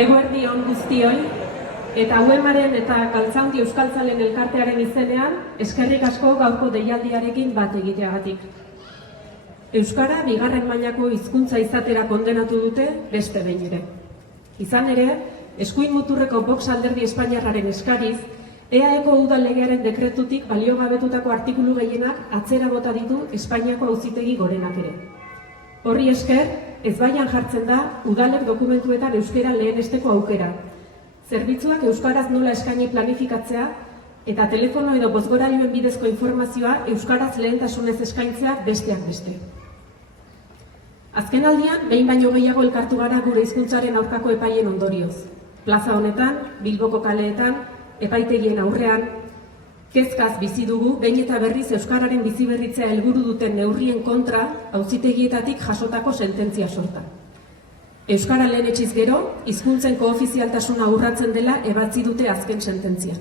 Eguerdi on guztioi, eta UEMaren eta Galtzaundi Euskaltzalen elkartearen izenean, eskerrik asko gaurko deialdiarekin bat egiteagatik. Euskara bigarren mailako hizkuntza izatera kondenatu dute beste behin ere. Izan ere, eskuin muturreko Vox alderdi espainiarraren eskariz, EAeko udal legearen dekretutik baliogabetutako artikulu gehienak atzera bota ditu Espainiako Auzitegi Gorenak ere. Horri esker, ezbaian jartzen da udalek dokumentuetan euskara lehenesteko aukera. Zerbitzuak euskaraz nola eskaini planifikatzea eta telefono edo bozgorailuen bidezko informazioa euskaraz lehentasunez eskaintzea besteak beste. Azken aldian, behin baino gehiago elkartu gara gure hizkuntzaren aurkako epaien ondorioz. Plaza honetan, Bilboko kaleetan, epaitegien aurrean, kezkaz bizi dugu, behin eta berriz euskararen biziberritzea helburu duten neurrien kontra auzitegietatik jasotako sententzia sorta. Euskara lehenetsiz gero, hizkuntzen koofizialtasuna urratzen dela ebatzi dute azken sententzia.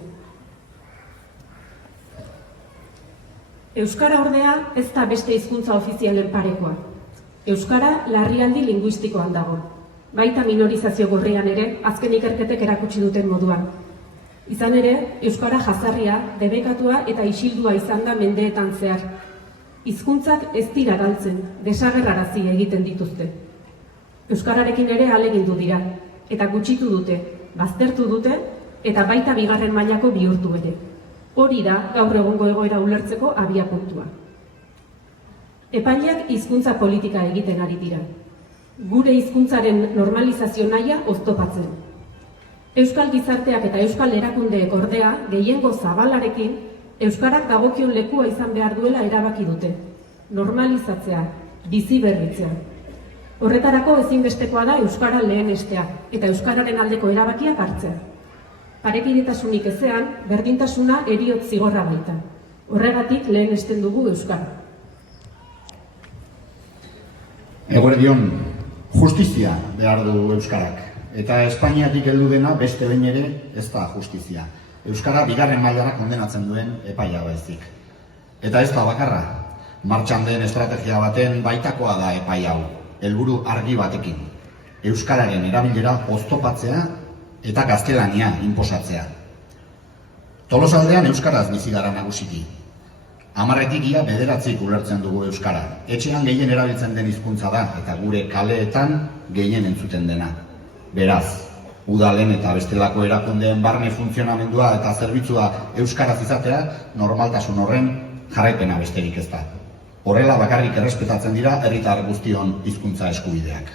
Euskara ordea ez da beste hizkuntza ofizialen parekoa. Euskara larrialdi linguistikoan dago. Baita minorizazio gorrian ere, azken ikerketek erakutsi duten moduan. Izan ere, euskara jazarria, debekatua eta isildua izan da mendeetan zehar. Hizkuntzak ez dira galtzen, desagerrarazi egiten dituzte. Euskararekin ere ahalegindu dira, eta gutxitu dute, baztertu dute, eta baita bigarren mailako bihurtu ere. Hori da gaur egungo egoera ulertzeko abiapuntua. Epaileak hizkuntza politika egiten ari dira. Gure hizkuntzaren normalizazio nahia oztopatzen. Euskal gizarteak eta euskal erakundeek ordea, gehiengo zabalarekin, euskarak dagokion lekua izan behar duela erabaki dute. Normalizatzea, biziberritzea. Horretarako ezinbestekoa da euskara lehenestea eta euskararen aldeko erabakiak hartzea. Parekidetasunik ezean, berdintasuna heriotz zigorra baita. Horregatik lehenesten dugu euskara. Eguerdion, justizia behar du euskarak. Eta Espainiatik heldu dena beste behin ere ez da justizia. Euskara bigarren mailara kondenatzen duen epaia baizik. Eta ez da bakarra. Martxan den estrategia baten baitakoa da epai hau, helburu argi batekin. Euskararen erabilera oztopatzea eta gaztelania inposatzea. Tolosaldean euskaraz bizi gara nagusiki. 10-etik ia 9 ulertzen dugu euskara. Etxean gehien erabiltzen den hizkuntza da eta gure kaleetan gehien entzuten dena. Beraz, udalen eta bestelako erakundeen barne funtzionamendua eta zerbitzua euskaraz izatea normaltasun horren jarraipena besterik ez da. Horrela bakarrik errespetatzen dira herritar guztion hizkuntza eskubideak.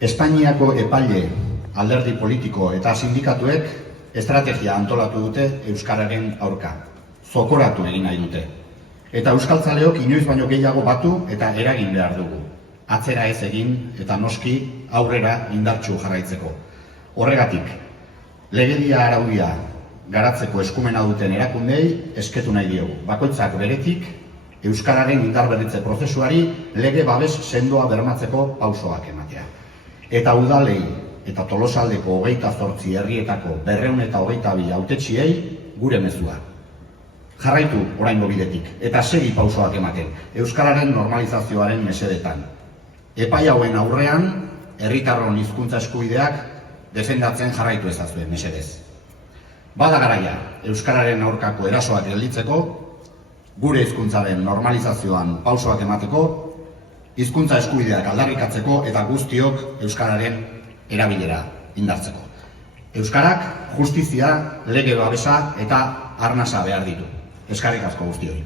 Espainiako epaile, alderdi politiko eta sindikatuek estrategia antolatu dute euskararen aurka. Zokoratu egin nahi dute. Eta euskaltzaleok inoiz baino gehiago batu eta eragin behar dugu. Atzera ez egin eta noski aurrera indartsu jarraitzeko. Horregatik, legedia araudia garatzeko eskumena duten erakundei esketu nahi diogu. Bakoitzak beretik, euskararen indarberritze prozesuari lege babes sendoa bermatzeko pausoak ematea. Eta udalei eta Tolosaldeko 28 herrietako 222 hautetsiei gure mezua. Jarraitu oraingo bidetik eta segi pausoak ematen, euskararen normalizazioaren mesedetan. Epai hauen aurrean, herritarron hizkuntza eskubideak defendatzen jarraitu ezazuen, mesedez. Bada garaia, euskararen aurkako erasoak gelditzeko, gure hizkuntzaren normalizazioan pausoak emateko, hizkuntza eskubideak aldarrikatzeko eta guztiok euskararen erabilera indartzeko. Euskarak justizia, lege babesa eta arnasa behar ditu. Eskerrik asko guztioi.